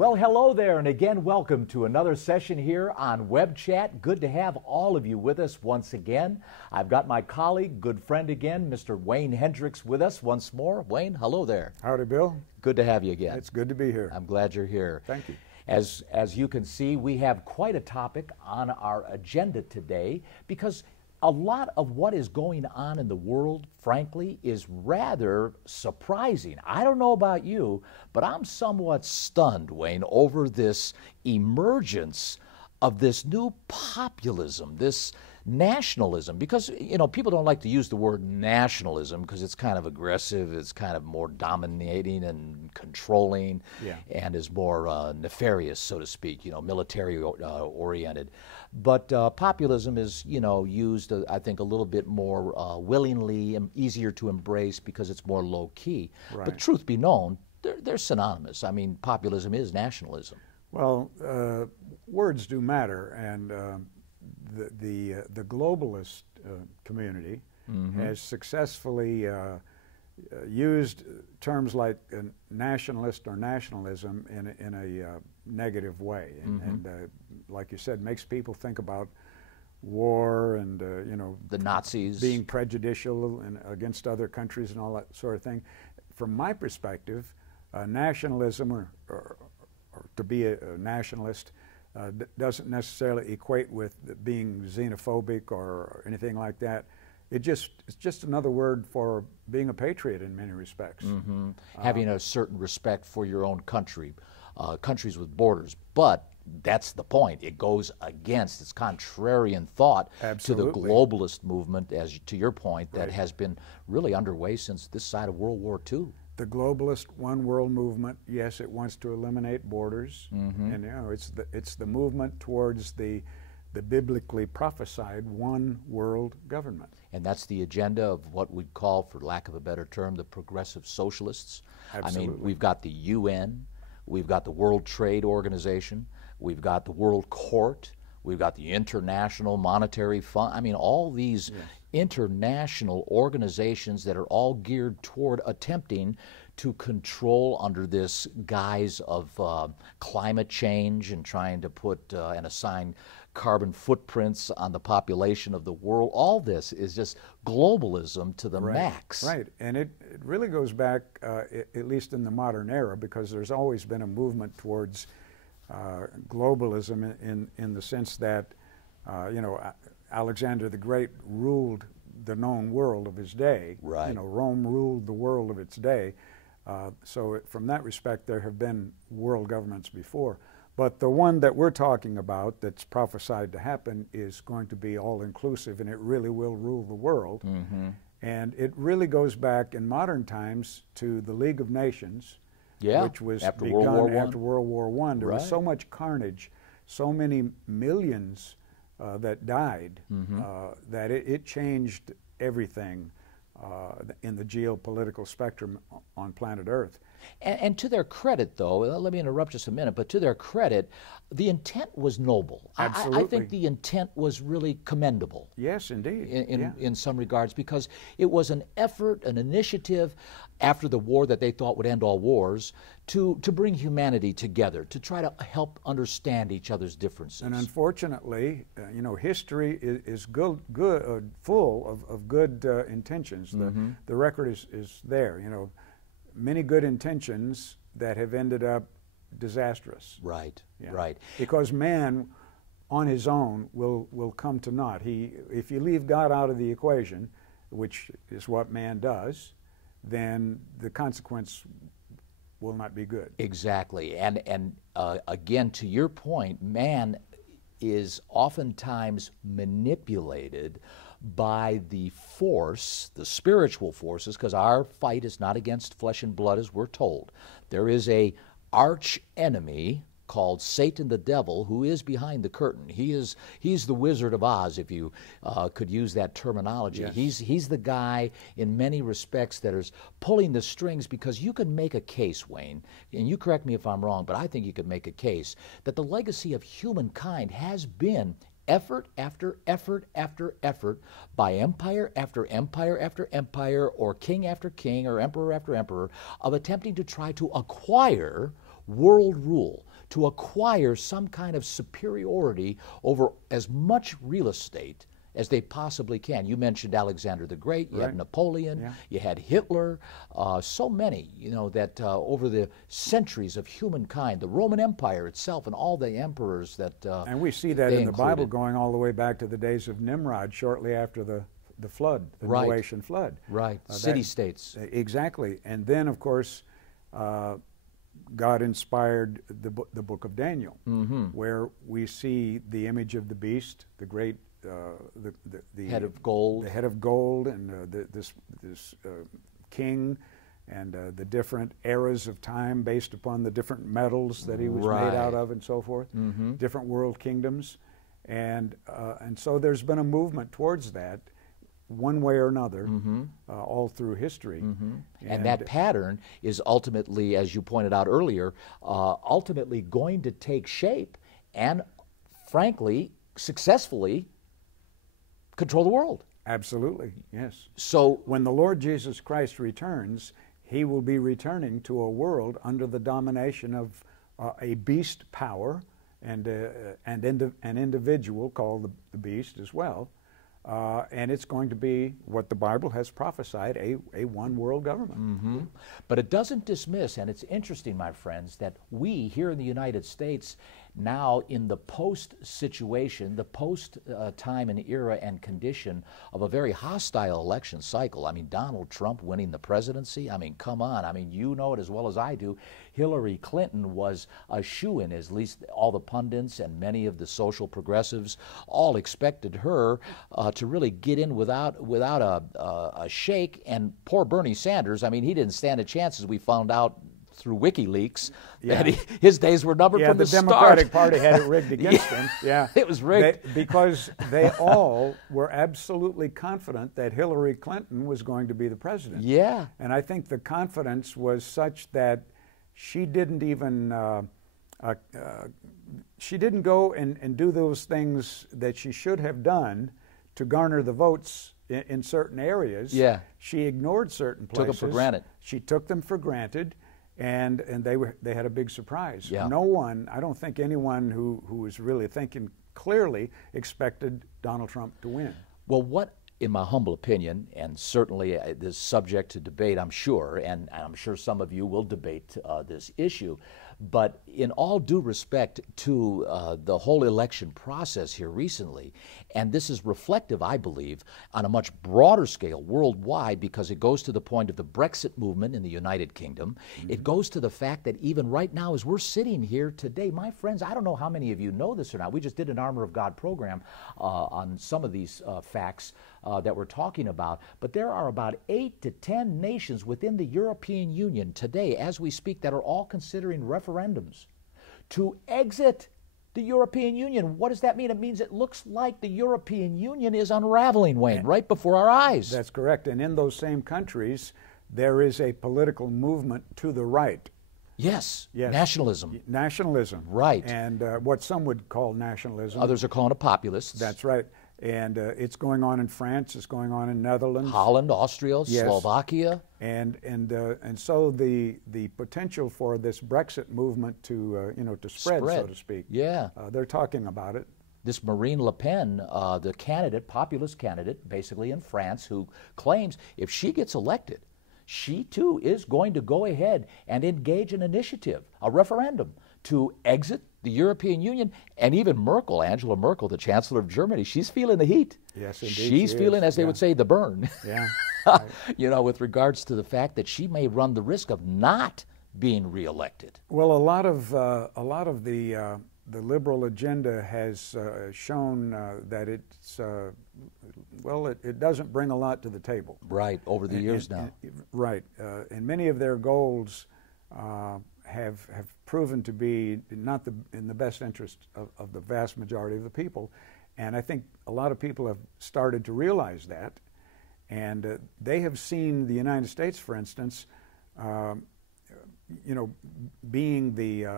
Well, hello there, and again, welcome to another session here on Web Chat. Good to have all of you with us once again. I've got my colleague, good friend again, Mr. Wayne Hendricks with us once more. Wayne, hello there. Howdy, Bill. Good to have you again. It's good to be here. I'm glad you're here. Thank you. As you can see, we have quite a topic on our agenda today because a lot of what is going on in the world, frankly, is rather surprising. I don't know about you, but I'm somewhat stunned, Wayne, over this emergence of this new populism, this nationalism, because, you know, people don't like to use the word nationalism because it's kind of aggressive, it's kind of more dominating and controlling, and is more nefarious, so to speak, you know, military oriented. But populism is, you know, used, I think, a little bit more willingly and easier to embrace because it's more low-key. Right. But truth be known, they're synonymous. I mean, populism is nationalism. Well, words do matter, and the globalist community has successfely used terms like nationalist or nationalism in a negative way, and like you said, makes people think about war and you know, the Nazis being prejudicial and against other countries and all that sort of thing. From my perspective, nationalism or to be a nationalist doesn't necessarily equate with being xenophobic or anything like that. It's just another word for being a patriot in many respects. Having a certain respect for your own country, countries with borders. But that's the point. It goes against, it's contrarian thought to the globalist movement, as to your point, that has been really underway since this side of World War II. The globalist one world movement, yes, it wants to eliminate borders, and you know, it's the movement towards the biblically prophesied one world government. And that's the agenda of what we'd call, for lack of a better term, the progressive socialists. Absolutely. I mean, we've got the UN, we've got the World Trade Organization, we've got the World Court, we've got the International Monetary Fund. I mean, all these international organizations that are all geared toward attempting to control under this guise of climate change and trying to put and assign carbon footprints on the population of the world. All this is just globalism to the max. Right, and it really goes back, at least in the modern era, because there's always been a movement towards globalism in the sense that, you know, Alexander the Great ruled the known world of his day. Right. You know, Rome ruled the world of its day. So from that respect, there have been world governments before. But the one that we're talking about that's prophesied to happen is going to be all-inclusive, and it really will rule the world. And it really goes back in modern times to the League of Nations, which was begun after World War I. There was so much carnage, so many millions that died, that it changed everything in the geopolitical spectrum on planet Earth. And to their credit, though, let me interrupt just a minute, but to their credit, the intent was noble. Absolutely. I think the intent was really commendable. Yes, indeed. In some regards, because it was an effort, an initiative after the war that they thought would end all wars to bring humanity together, to try to help understand each other's differences. And unfortunately, you know, history is full of good intentions. The record is there, you know. Many good intentions that have ended up disastrous. Right, right. Because man on his own will come to naught. If you leave God out of the equation, which is what man does, then the consequence will not be good. Exactly. And again, to your point, man is oftentimes manipulated by the force, the spiritual forces, because our fight is not against flesh and blood, as we're told. There is a arch enemy called Satan the devil, who is behind the curtain. He's the Wizard of Oz, if you could use that terminology. Yes. He's the guy in many respects that is pulling the strings, because you can make a case, Wayne, and you correct me if I'm wrong, but I think you could make a case that the legacy of humankind has been effort after effort after effort by empire after empire after empire, or king after king, or emperor after emperor, of attempting to try to acquire world rule. to acquire some kind of superiority over as much real estate as they possibly can. You mentioned Alexander the Great, you had Napoleon, you had Hitler, so many, that over the centuries of humankind, the Roman Empire itself and all the emperors that and we see that in the Bible going all the way back to the days of Nimrod, shortly after the flood, the Noachian flood. Right, city-states. Exactly. And then, of course, God inspired the book of Daniel, where we see the image of the beast, the great the head of gold, and this king, and the different eras of time based upon the different metals that he was made out of, and so forth. Different world kingdoms, and so there's been a movement towards that, one way or another, all through history. And that pattern is ultimately, as you pointed out earlier, ultimately going to take shape and, frankly, successfully control the world. Absolutely, yes. So when the Lord Jesus Christ returns, he will be returning to a world under the domination of a beast power and an individual called the beast as well. And it's going to be what the Bible has prophesied, a one world government. But it doesn't dismiss, and it's interesting, my friends, that we here in the United States now in the post situation, the post time and era and condition of a very hostile election cycle. I mean, Donald Trump winning the presidency, I mean, come on. I mean, you know it as well as I do. Hillary Clinton was a shoo-in, at least all the pundits and many of the social progressives all expected her to really get in without a shake. And poor Bernie Sanders, I mean, he didn't stand a chance, as we found out through WikiLeaks, that his days were numbered from the start. The Democratic Party had it rigged against him. Yeah, it was rigged. Because they all were absolutely confident that Hillary Clinton was going to be the president. Yeah. And I think the confidence was such that she didn't even, she didn't go and do those things that she should have done to garner the votes in certain areas. Yeah. She ignored certain places. Took them for granted. She took them for granted. And they had a big surprise. Yeah. No one, I don't think anyone who was really thinking clearly expected Donald Trump to win. Well, what, in my humble opinion, and certainly this subject to debate, I'm sure, and I'm sure some of you will debate this issue, but in all due respect to the whole election process here recently, and this is reflective, I believe, on a much broader scale worldwide, because it goes to the point of the Brexit movement in the United Kingdom. It goes to the fact that even right now, as we're sitting here today, my friends, I don't know how many of you know this or not. We just did an Armor of God program on some of these facts that we're talking about, but there are about 8 to 10 nations within the European Union today, as we speak, that are all considering referendums to exit the European Union. What does that mean? It means it looks like the European Union is unraveling, Wayne, right before our eyes. That's correct. And in those same countries, there is a political movement to the right. Yes. Nationalism. Nationalism. Right. And what some would call nationalism. Others are calling it populists. That's right. And it's going on in France. It's going on in Netherlands, Holland, Austria, Slovakia, and so the potential for this Brexit movement to to spread, so to speak. Yeah, they're talking about it. This Marine Le Pen, the candidate, populist candidate, basically in France, who claims if she gets elected, she too is going to go ahead and engage an initiative, a referendum, to exit the European Union. And even Merkel, Angela Merkel, the Chancellor of Germany, she's feeling the heat. Yes, indeed. She's feeling, as they would say, the burn. Yeah. Right. With regards to the fact that she may run the risk of not being reelected. Well, a lot of the liberal agenda has shown that it's it doesn't bring a lot to the table. Right, over the years now. Right, and many of their goals have proven to be not in the best interest of the vast majority of the people, and I think a lot of people have started to realize that, and they have seen the United States, for instance, being the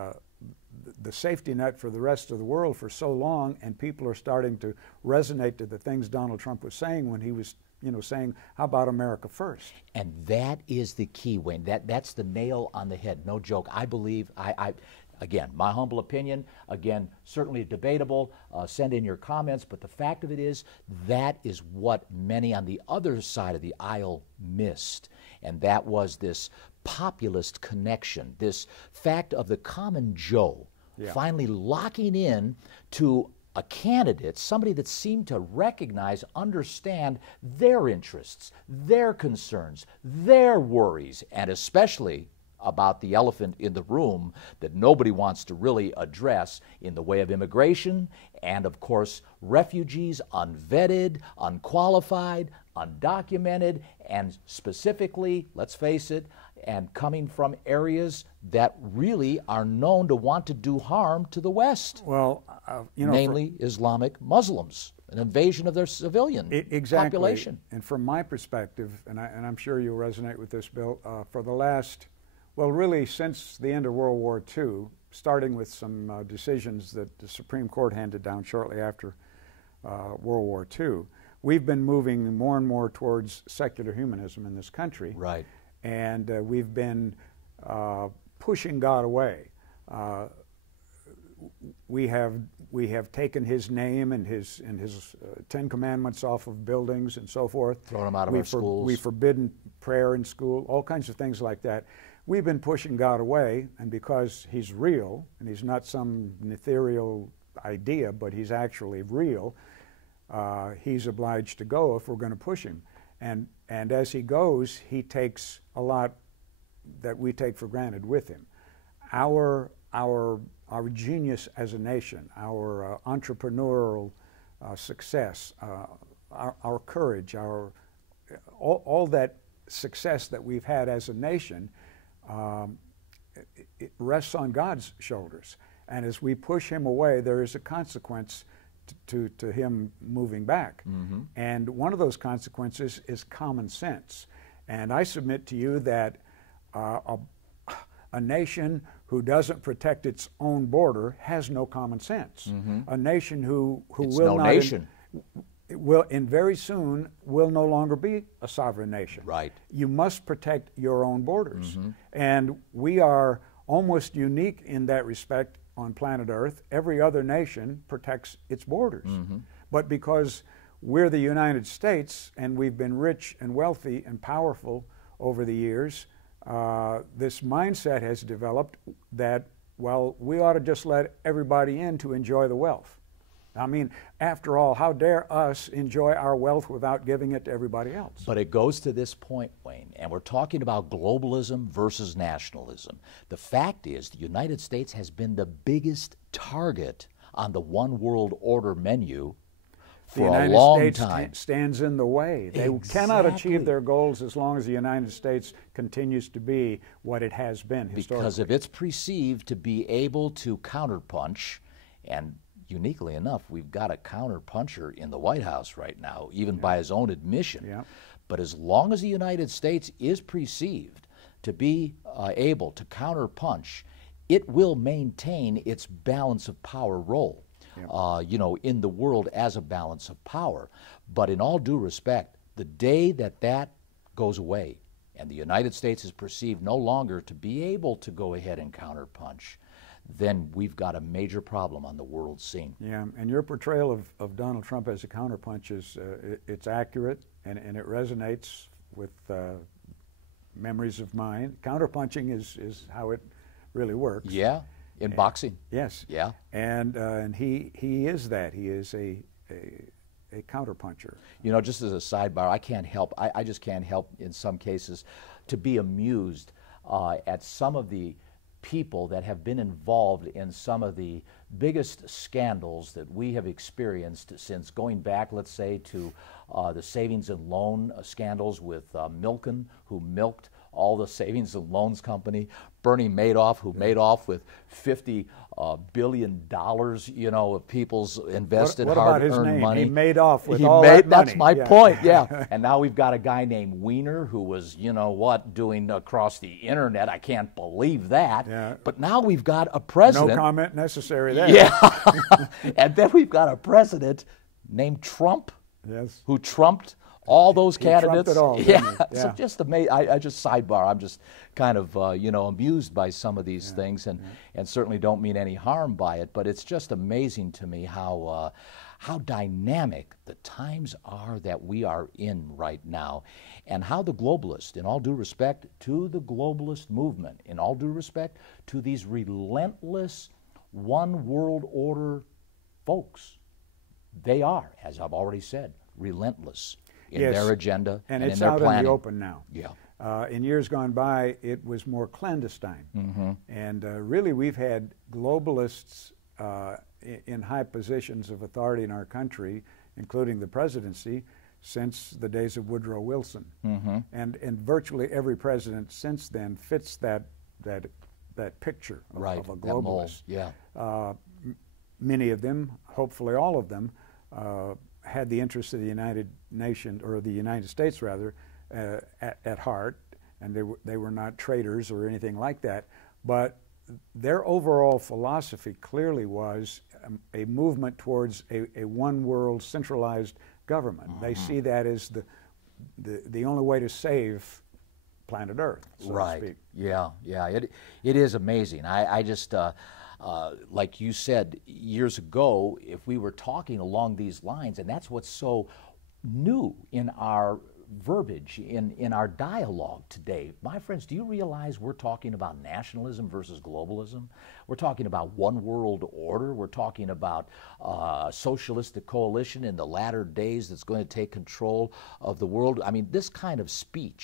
safety net for the rest of the world for so long, and people are starting to resonate to the things Donald Trump was saying when he was saying, how about America first? And that is the key, Wayne. That's the nail on the head, no joke. I believe, Again, my humble opinion, again, certainly debatable. Send in your comments, but the fact of it is that is what many on the other side of the aisle missed. And that was this populist connection, this fact of the common Joe finally locking in to a candidate, somebody that seemed to recognize, understand their interests, their concerns, their worries, and especially about the elephant in the room that nobody wants to really address in the way of immigration and, of course, refugees, unvetted, unqualified, undocumented, and specifically, let's face it, and coming from areas that really are known to want to do harm to the West. Well, namely Islamic Muslims, an invasion of their civilian population. And from my perspective, and I'm sure you'll resonate with this, Bill, for the last, well, really since the end of World War II, starting with some decisions that the Supreme Court handed down shortly after World War II, we've been moving more and more towards secular humanism in this country. Right. And we've been pushing God away. We have taken His name and His Ten Commandments off of buildings and so forth. Thrown them out of our schools. We've forbidden prayer in school, all kinds of things like that. We've been pushing God away, and because He's real, and He's not some ethereal idea, but He's actually real, He's obliged to go if we're going to push Him. And as He goes, He takes a lot that we take for granted with Him. Our genius as a nation, our entrepreneurial success, our courage, all that success that we've had as a nation, it rests on God's shoulders. And as we push Him away, there is a consequence to Him moving back. Mm-hmm. And one of those consequences is common sense. And I submit to you that a nation who doesn't protect its own border has no common sense. Mm-hmm. A nation who will not nation. And very soon will no longer be a sovereign nation. Right. You must protect your own borders. Mm-hmm. And we are almost unique in that respect on planet Earth. Every other nation protects its borders. Mm-hmm. But because we're the United States and we've been rich and wealthy and powerful over the years, this mindset has developed that, well, we ought to just let everybody in to enjoy the wealth. I mean, after all, how dare us enjoy our wealth without giving it to everybody else? But it goes to this point, Wayne, and we're talking about globalism versus nationalism. The fact is, the United States has been the biggest target on the one world order menu for a long time. The United States stands in the way. They cannot achieve their goals as long as the United States continues to be what it has been historically. Because if it's perceived to be able to counterpunch, and uniquely enough, we've got a counterpuncher in the White House right now, even by his own admission. Yeah. But as long as the United States is perceived to be able to counterpunch, it will maintain its balance of power role, in the world as a balance of power. But in all due respect, the day that goes away and the United States is perceived no longer to be able to go ahead and counterpunch, then we've got a major problem on the world scene. Yeah, and your portrayal of Donald Trump as a counterpunch is it's accurate and it resonates with memories of mine. Counterpunching is how it really works. Yeah, in boxing. Yes. Yeah. And he is that. He is a counterpuncher. You know, just as a sidebar, I just can't help in some cases to be amused at some of the people that have been involved in some of the biggest scandals that we have experienced since going back, let's say, to the savings and loan scandals with Milken, who milked all the savings and loans company, Bernie Madoff, who made off with $50 billion, of people's invested hard-earned money. He made off with all that money. That's my point, yeah. And now we've got a guy named Weiner who was, doing across the internet. I can't believe that. Yeah. But now we've got a president. No comment necessary there. Yeah. And then we've got a president named Trump. Yes. who trumped all those He trumped candidates. it all, Yeah, didn't he? so Yeah. just amazing. I just sidebar. I'm just kind of amused by some of these things, and certainly don't mean any harm by it. But it's just amazing to me how dynamic the times are that we are in right now, and how the globalists, in all due respect to the globalist movement, in all due respect to these relentless one world order folks, they are, as I've already said, relentless in Yes. their agenda And in it's their out planning. in the open now. Yeah. In years gone by, it was more clandestine. And really, we've had globalists in high positions of authority in our country, including the presidency, since the days of Woodrow Wilson. And virtually every president since then fits that picture of, Right, of a that mold. globalist. Yeah. Many of them, hopefully all of them, had the interests of the United Nations, or the United States rather, at heart, and they were not traitors or anything like that. But their overall philosophy clearly was a movement towards a one world centralized government. They see that as the only way to save planet Earth, so to speak. Yeah, yeah. It is amazing. I just, like you said years ago, if we were talking along these lines, and that's what's so new in our verbiage, in our dialogue today. My friends, do you realize we're talking about nationalism versus globalism? We're talking about one world order. We're talking about socialistic coalition in the latter days that's going to take control of the world. I mean, this kind of speak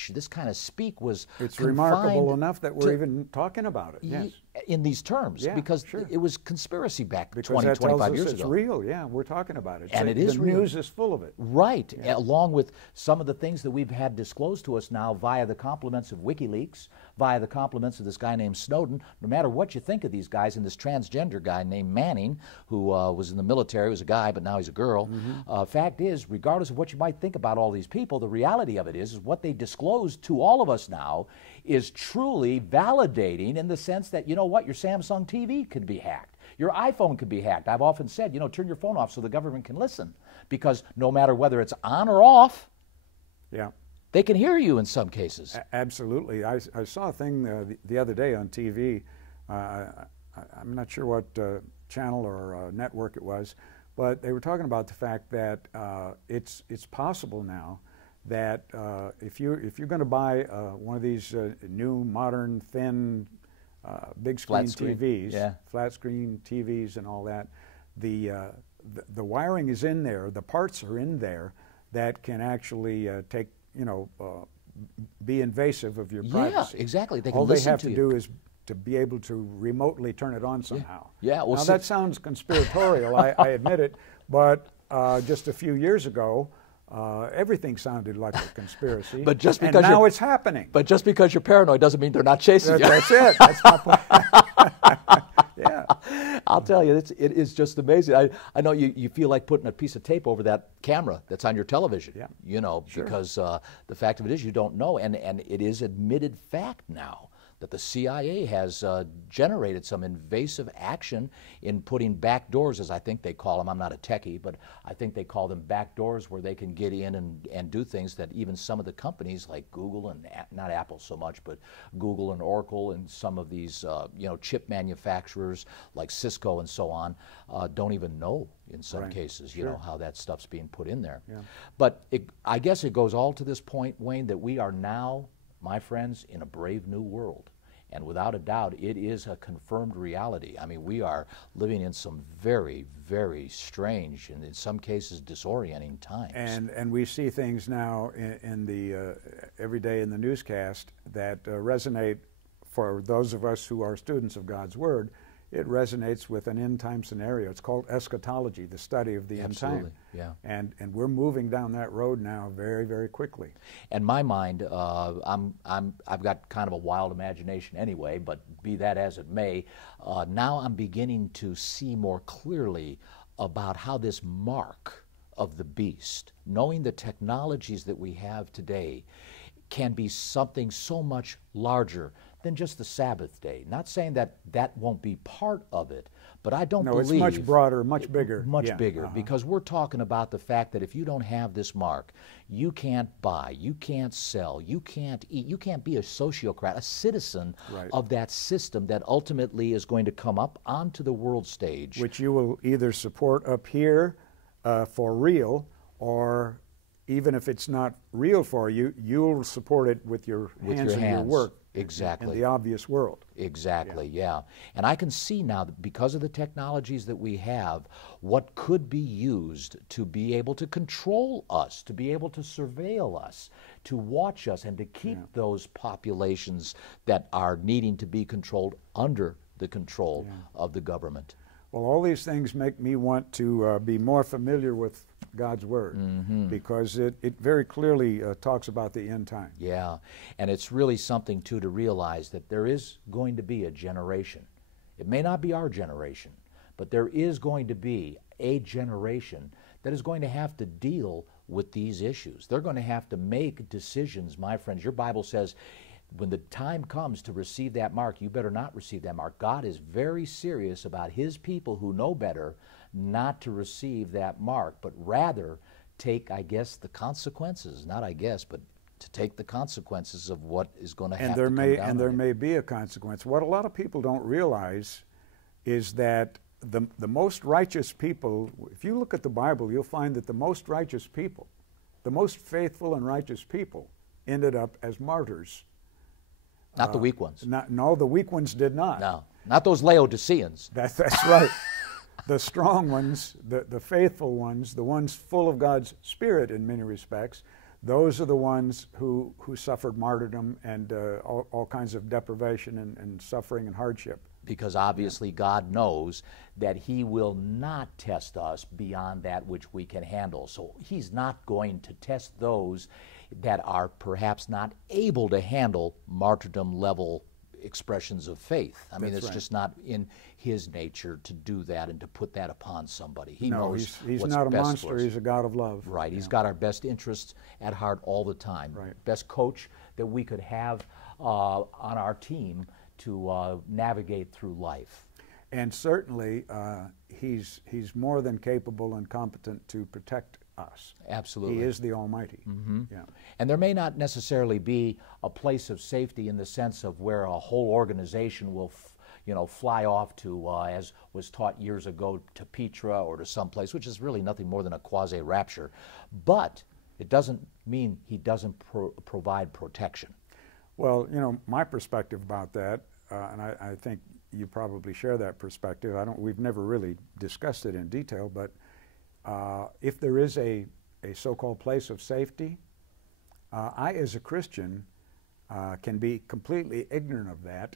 was It's remarkable confined enough that we're even talking about it. Yes. in these terms, Yeah, because sure. it was conspiracy back Because 20, that tells 25 us years it's ago. real. Yeah, we're talking about it. And So it is the real. news is full of it. Right, along with some of the things that we've had disclosed to us now via the compliments of WikiLeaks, via the compliments of this guy named Snowden. No matter what you think of these guys, and this transgender guy named Manning, who was in the military, was a guy, but now he's a girl. Fact is, regardless of what you might think about all these people, the reality of it is what they disclosed to all of us now is truly validating, in the sense that, you know what, your Samsung TV could be hacked. Your iPhone could be hacked. I've often said, turn your phone off so the government can listen, because no matter whether it's on or off, Yeah. they can hear you in some cases. Absolutely. I saw a thing the other day on TV. I'm not sure what channel or network it was, but they were talking about the fact that it's possible now that if you're going to buy one of these new modern thin big screen TVs, flat screen TVs and all that, the wiring is in there, the parts are in there that can actually take, be invasive of your privacy. Yeah, exactly. They can All they listen have to to you. do is to be able to remotely turn it on somehow. Yeah, well, now that sounds conspiratorial, I admit it, but just a few years ago, everything sounded like a conspiracy. But just because and now it's happening. But just because you're paranoid doesn't mean they're not chasing you. That's it. That's my point. Yeah. I'll tell you, it is just amazing. I know you feel like putting a piece of tape over that camera that's on your television. Yeah. Sure. Because the fact of it is you don't know, and it is admitted fact now that the CIA has generated some invasive action in putting back doors, as I think they call them. I'm not a techie, but I think they call them back doors, where they can get in and do things that even some of the companies like Google, and not Apple so much, but Google and Oracle and some of these chip manufacturers like Cisco and so on don't even know in some cases, how that stuff's being put in there. Yeah. But I guess it goes all to this point, Wayne, that we are now, my friends, in a brave new world. And without a doubt, it is a confirmed reality. I mean, we are living in some very, very strange, and in some cases disorienting times. And we see things now in the every day in the newscast that resonate for those of us who are students of God's Word. It resonates with an end-time scenario. It's called eschatology, the study of the end time. Yeah. And we're moving down that road now very, very quickly. In my mind, I've got kind of a wild imagination anyway, but be that as it may, now I'm beginning to see more clearly about how this mark of the beast, knowing the technologies that we have today, can be something so much larger than just the Sabbath day. Not saying that that won't be part of it, But I don't No, believe... it's much broader, much bigger. Much bigger, because we're talking about the fact that if you don't have this mark, you can't buy, you can't sell, you can't eat, you can't be a sociocrat, a citizen of that system that ultimately is going to come up onto the world stage. Which you will either support up here for real, or even if it's not real for you, you'll support it with your hands and your work. Exactly. In the obvious world. Exactly, yeah. And I can see now that because of the technologies that we have, what could be used to be able to control us, to be able to surveil us, to watch us, and to keep those populations that are needing to be controlled under the control of the government. Well, all these things make me want to be more familiar with God's Word, because it very clearly talks about the end time. Yeah, and it's really something, too, to realize that there is going to be a generation. It may not be our generation, but there is going to be a generation that is going to have to deal with these issues. They're going to have to make decisions, my friends. Your Bible says, when the time comes to receive that mark, you better not receive that mark. God is very serious about His people who know better not to receive that mark, but rather take, I guess, the consequences. Not I guess, but to take the consequences of what is going to happen. And there may be a consequence. What a lot of people don't realize is that the most righteous people, if you look at the Bible, you'll find that the most righteous people, the most faithful and righteous people, ended up as martyrs. Not the weak ones. No, the weak ones did not. No, not those Laodiceans. That's right. The strong ones, the faithful ones, the ones full of God's Spirit in many respects, those are the ones who suffered martyrdom and all kinds of deprivation and suffering and hardship. Because obviously God knows that He will not test us beyond that which we can handle. So He's not going to test those that are perhaps not able to handle martyrdom-level expressions of faith. I mean, it's just not in His nature to do that and to put that upon somebody. He knows He's what's not a best monster. for us. He's a God of love. Right. He's got our best interests at heart all the time. Right. Best coach that we could have on our team to navigate through life. And certainly, he's more than capable and competent to protect us. Absolutely. He is the Almighty. Yeah. And there may not necessarily be a place of safety in the sense of where a whole organization will fly off to, as was taught years ago, to Petra or to someplace, which is really nothing more than a quasi-rapture. But it doesn't mean He doesn't provide protection. Well, my perspective about that, and I think you probably share that perspective. We've never really discussed it in detail, but if there is a so-called place of safety, I, as a Christian, can be completely ignorant of that,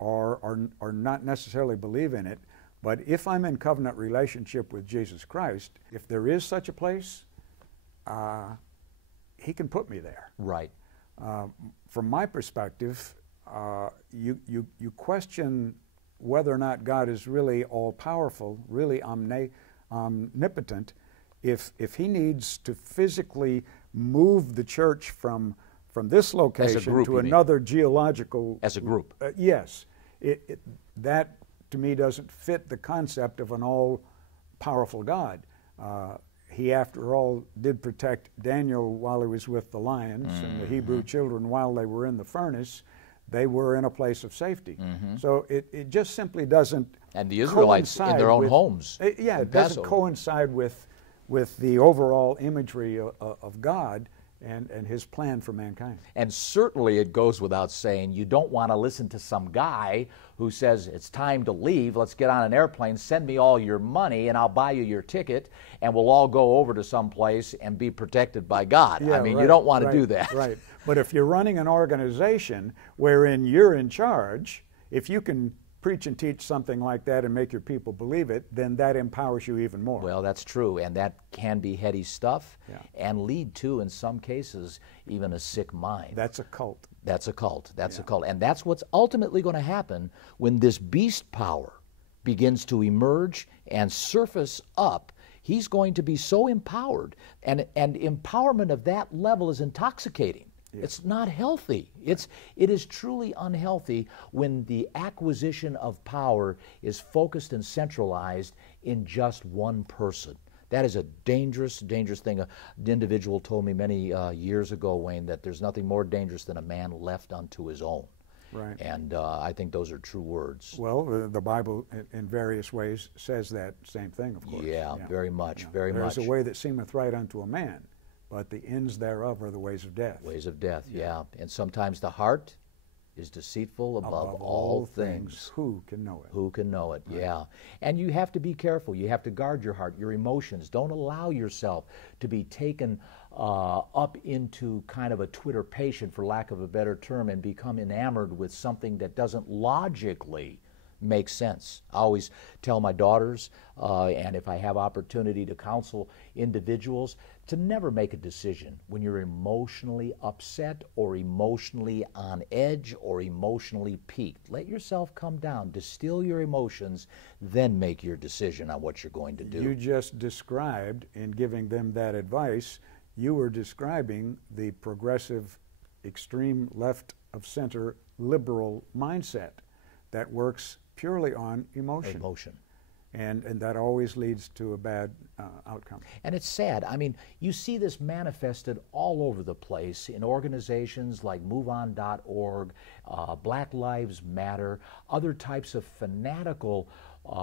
or not necessarily believe in it. But if I'm in covenant relationship with Jesus Christ, if there is such a place, He can put me there. Right. From my perspective, you question whether or not God is really all-powerful, really omnipotent, if He needs to physically move the church from this location group, to another geological... As a group. Yes. That, to me, doesn't fit the concept of an all-powerful God. He, after all, did protect Daniel while he was with the lions, and the Hebrew children while they were in the furnace. They were in a place of safety. So it just simply doesn't And the Israelites in their own homes. It doesn't coincide with the overall imagery of God and His plan for mankind. And certainly it goes without saying, you don't want to listen to some guy who says, it's time to leave, let's get on an airplane, send me all your money and I'll buy you your ticket and we'll all go over to some place and be protected by God. Yeah, I mean, right, you don't want to do that. Right. But if you're running an organization wherein you're in charge, if you can preach and teach something like that and make your people believe it, then that empowers you even more. Well, that's true, and that can be heady stuff and lead to, in some cases, even a sick mind. That's a cult. That's a cult. That's a cult. And that's what's ultimately going to happen when this beast power begins to emerge and surface up. He's going to be so empowered, and empowerment of that level is intoxicating. It's not healthy. It is truly unhealthy when the acquisition of power is focused and centralized in just one person. That is a dangerous, dangerous thing. An individual told me many years ago, Wayne, that there's nothing more dangerous than a man left unto his own. Right. And I think those are true words. Well, the Bible in various ways says that same thing, of course. Yeah, very much, very much. There's a way that seemeth right unto a man, but the ends thereof are the ways of death. Ways of death, yeah. And sometimes the heart is deceitful above all things. Who can know it? Who can know it, Right. yeah. And you have to be careful. You have to guard your heart, your emotions. Don't allow yourself to be taken up into kind of a Twitter patient, for lack of a better term, and become enamored with something that doesn't logically make sense. I always tell my daughters, and if I have opportunity to counsel individuals, to never make a decision when you're emotionally upset or emotionally on edge or emotionally peaked. Let yourself come down, distill your emotions, then make your decision on what you're going to do. You just described, in giving them that advice, you were describing the progressive, extreme left of center liberal mindset that works purely on emotion. And that always leads to a bad outcome. And it's sad. I mean, you see this manifested all over the place in organizations like MoveOn.org, Black Lives Matter, other types of fanatical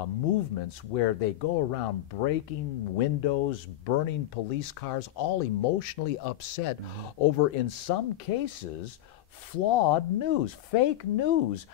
movements where they go around breaking windows, burning police cars, all emotionally upset over, in some cases, flawed news, fake news.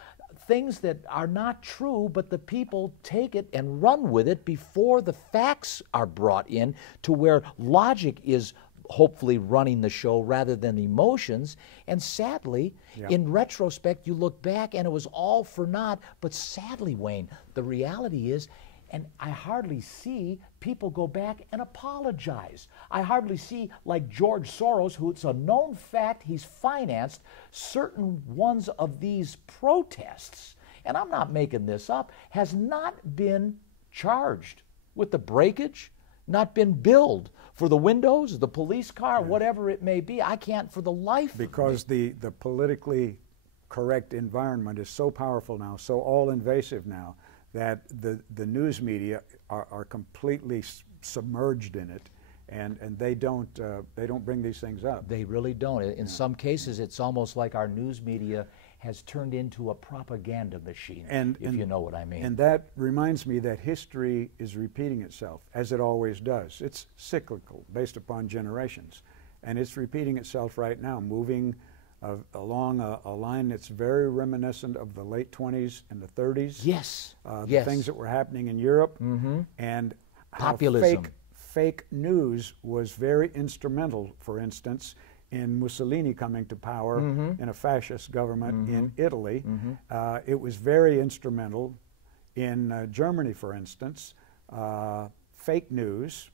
Things that are not true, but the people take it and run with it before the facts are brought in to where logic is hopefully running the show rather than emotions. And sadly, in retrospect, you look back and it was all for naught. But sadly, Wayne, the reality is, and I hardly see people go back and apologize. I hardly see, like George Soros, who it's a known fact he's financed certain ones of these protests, and I'm not making this up, has not been charged with the breakage, not been billed for the windows, the police car, whatever it may be. I can't for the life because of me. the politically correct environment is so powerful now, so all-invasive now, that the news media are completely submerged in it, and they don't bring these things up. They really don't. In some cases, it's almost like our news media has turned into a propaganda machine, if you know what I mean. And that reminds me that history is repeating itself, as it always does. It's cyclical, based upon generations, and it's repeating itself right now, moving along a line that's very reminiscent of the late 20s and the 30s. Yes. The things that were happening in Europe, and how populism. Fake news was very instrumental, for instance, in Mussolini coming to power in a fascist government in Italy. It was very instrumental in Germany, for instance, fake news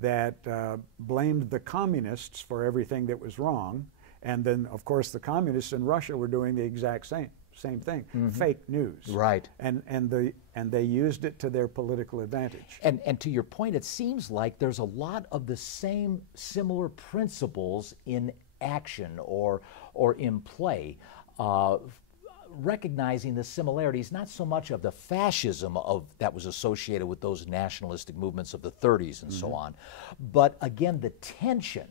that blamed the communists for everything that was wrong. And then, of course, the communists in Russia were doing the exact same thing, fake news. Right. And they used it to their political advantage. And to your point, it seems like there's a lot of the same similar principles in action or in play, recognizing the similarities, not so much of the fascism that was associated with those nationalistic movements of the 30s and so on, but again, the tension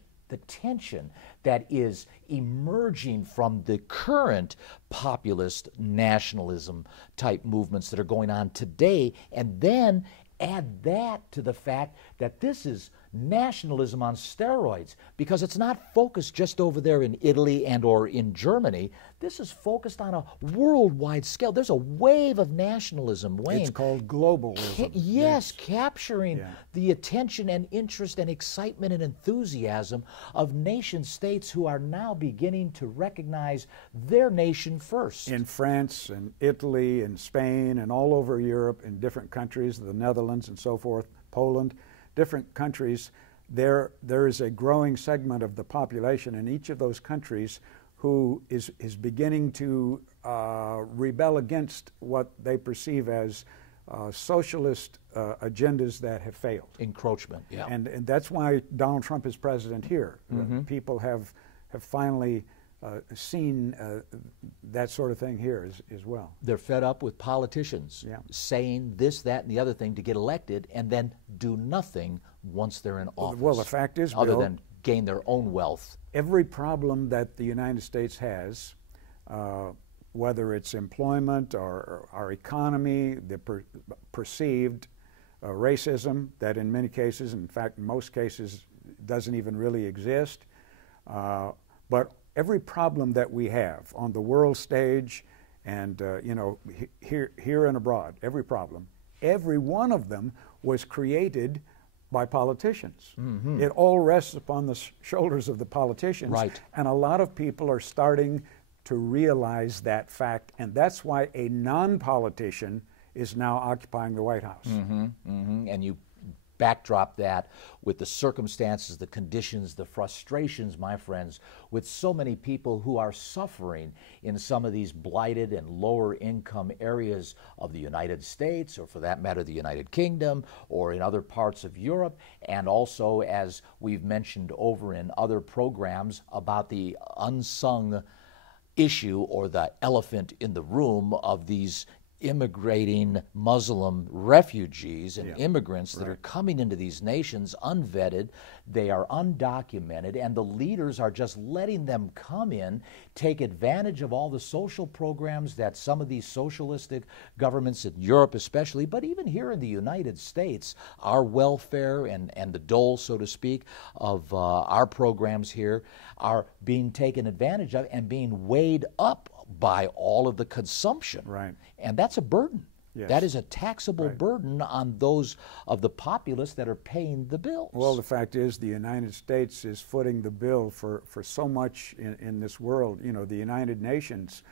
that is emerging from the current populist nationalism type movements that are going on today, and then add that to the fact that this is nationalism on steroids, because it's not focused just over there in Italy and or in Germany. This is focused on a worldwide scale. There's a wave of nationalism, Wayne. It's called globalism. Yes, capturing the attention and interest and excitement and enthusiasm of nation states who are now beginning to recognize their nation first. In France and Italy and Spain and all over Europe, in different countries, the Netherlands and so forth, Poland, different countries, there is a growing segment of the population in each of those countries who is beginning to rebel against what they perceive as socialist agendas that have failed. Encroachment, yeah. And that's why Donald Trump is president here. People have finally seen that sort of thing here as well. They're fed up with politicians saying this, that, and the other thing to get elected and then do nothing once they're in office. Well, the fact is, other Bill, than gain their own wealth. Every problem that the United States has, whether it's employment or our economy, the perceived racism that in many cases, in fact in most cases, doesn't even really exist, but every problem that we have on the world stage and you know, here and abroad, every problem, every one of them was created by politicians. Mm-hmm. It all rests upon the shoulders of the politicians. Right. And a lot of people are starting to realize that fact, and that's why a non-politician is now occupying the White House. Mm-hmm. Mm-hmm. And you backdrop that with the circumstances, the conditions, the frustrations, my friends, with so many people who are suffering in some of these blighted and lower income areas of the United States, or for that matter, the United Kingdom, or in other parts of Europe, and also, as we've mentioned over in other programs, about the unsung issue or the elephant in the room of these immigrating Muslim refugees and immigrants that are coming into these nations unvetted. They are undocumented, and the leaders are just letting them come in, take advantage of all the social programs that some of these socialistic governments in Europe especially, but even here in the United States, our welfare and the dole, so to speak, of our programs here are being taken advantage of and being weighed up by all of the consumption. Right. And that's a burden. Yes. That is a taxable burden on those of the populace that are paying the bills. Well, the fact is the United States is footing the bill for so much in this world. You know, the United Nations,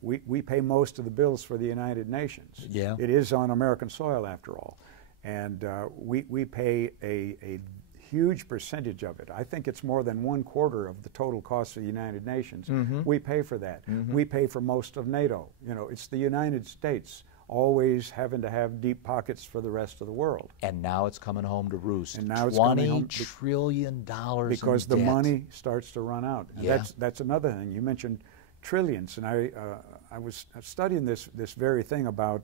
we pay most of the bills for the United Nations. Yeah. It is on American soil, after all. And we pay a huge percentage of it. I think it's more than 1/4 of the total cost of the United Nations. Mm-hmm. We pay for that. Mm-hmm. We pay for most of NATO. You know, it's the United States always having to have deep pockets for the rest of the world. And now it's coming home to roost. And now it's coming home $20 trillion because the money starts to run out. And that's another thing. You mentioned trillions, and I was studying this very thing about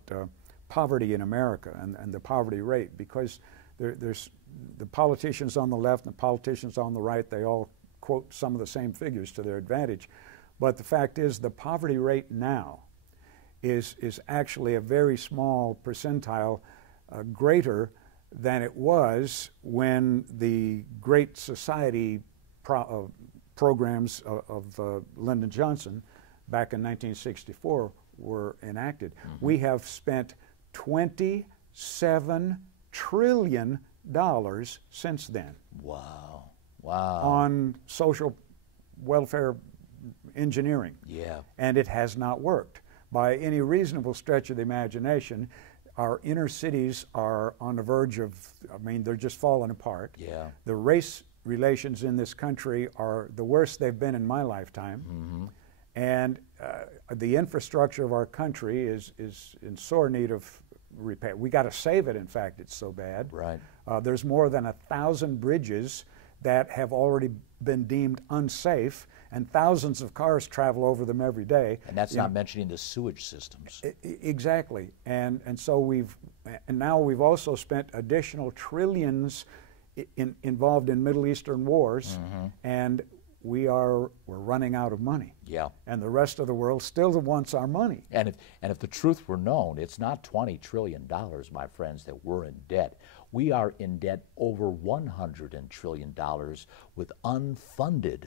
poverty in America and the poverty rate, because there's the politicians on the left and the politicians on the right, they all quote some of the same figures to their advantage. But the fact is the poverty rate now is actually a very small percentile greater than it was when the Great Society programs of Lyndon Johnson back in 1964 were enacted. Mm-hmm. We have spent $27 trillion since then. Wow. Wow. On social welfare engineering. Yeah. And it has not worked. By any reasonable stretch of the imagination, our inner cities are on the verge of, I mean, they're just falling apart. Yeah. The race relations in this country are the worst they've been in my lifetime. Mm-hmm. And the infrastructure of our country is in sore need of repair. We got to save it, in fact, it's so bad. Right. There's more than 1,000 bridges that have already been deemed unsafe, and thousands of cars travel over them every day. And that's not mentioning the sewage systems. Exactly. And so now we've also spent additional trillions involved in Middle Eastern wars, and we're running out of money. Yeah. And the rest of the world still wants our money. And if the truth were known, it's not $20 trillion, my friends, that we're in debt. We are in debt over $100 trillion with unfunded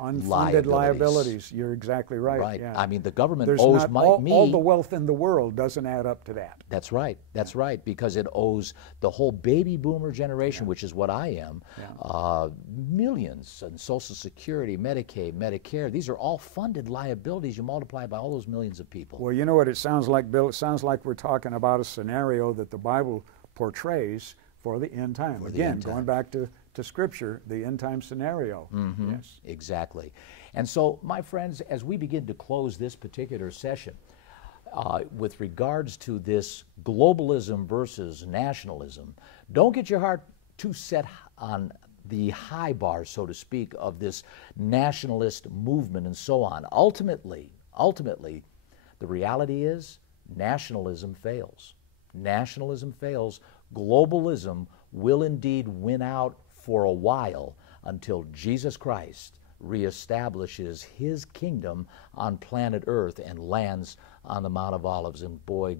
liabilities. You're exactly right. Right. Yeah. I mean, the government owes all the wealth in the world doesn't add up to that. That's right. That's right. Because it owes the whole baby boomer generation, which is what I am, millions in Social Security, Medicaid, Medicare. These are all funded liabilities. You multiply by all those millions of people. Well, you know what it sounds like, Bill? It sounds like we're talking about a scenario that the Bible portrays for the end time. Again, going back to Scripture, the end time scenario. Mm-hmm. Yes. Exactly. And so, my friends, as we begin to close this particular session, with regards to this globalism versus nationalism, don't get your heart too set on the high bar, so to speak, of this nationalist movement and so on. Ultimately, the reality is nationalism fails. Nationalism fails. Globalism will indeed win out for a while until Jesus Christ reestablishes his kingdom on planet Earth and lands on the Mount of Olives. And boy,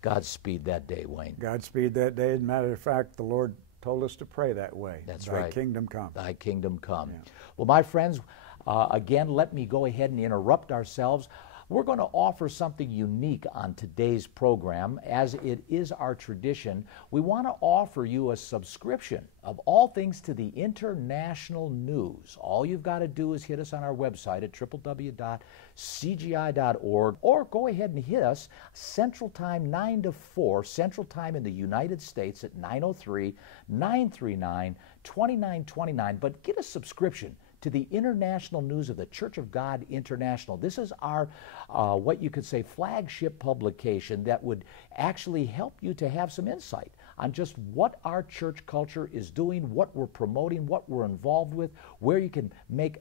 Godspeed that day, Wayne. Godspeed that day. As a matter of fact, the Lord told us to pray that way. That's Thy right. Thy kingdom come. Thy kingdom come. Yeah. Well, my friends, again, let me go ahead and interrupt ourselves. We're going to offer something unique on today's program. As it is our tradition, we want to offer you a subscription of all things to the international news. All you've got to do is hit us on our website at www.cgi.org, or go ahead and hit us Central Time 9 to 4, Central Time in the United States at 903-939-2929. But get a subscription to the international news of the Church of God International. This is our, what you could say, flagship publication that would actually help you to have some insight on just what our church culture is doing, what we're promoting, what we're involved with, where you can make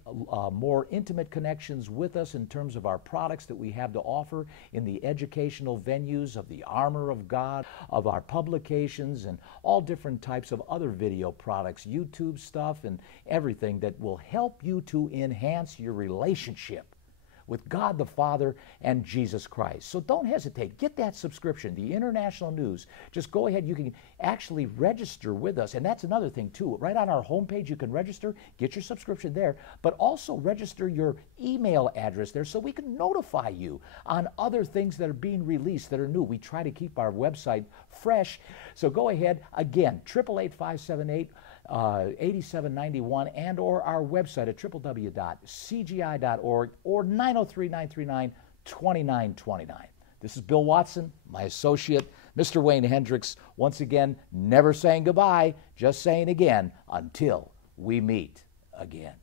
more intimate connections with us in terms of our products that we have to offer in the educational venues of the armor of God, of our publications, and all different types of other video products, YouTube stuff, and everything that will help you to enhance your relationship with God the Father and Jesus Christ. So don't hesitate. Get that subscription, the international news. Just go ahead. You can actually register with us. And that's another thing, too. Right on our homepage, you can register, get your subscription there, but also register your email address there so we can notify you on other things that are being released that are new. We try to keep our website fresh. So go ahead. Again, 888-578 8791, and or our website at www.cgi.org or 903-939-2929. This is Bill Watson, my associate, Mr. Wayne Hendricks. Once again, never saying goodbye, just saying again, until we meet again.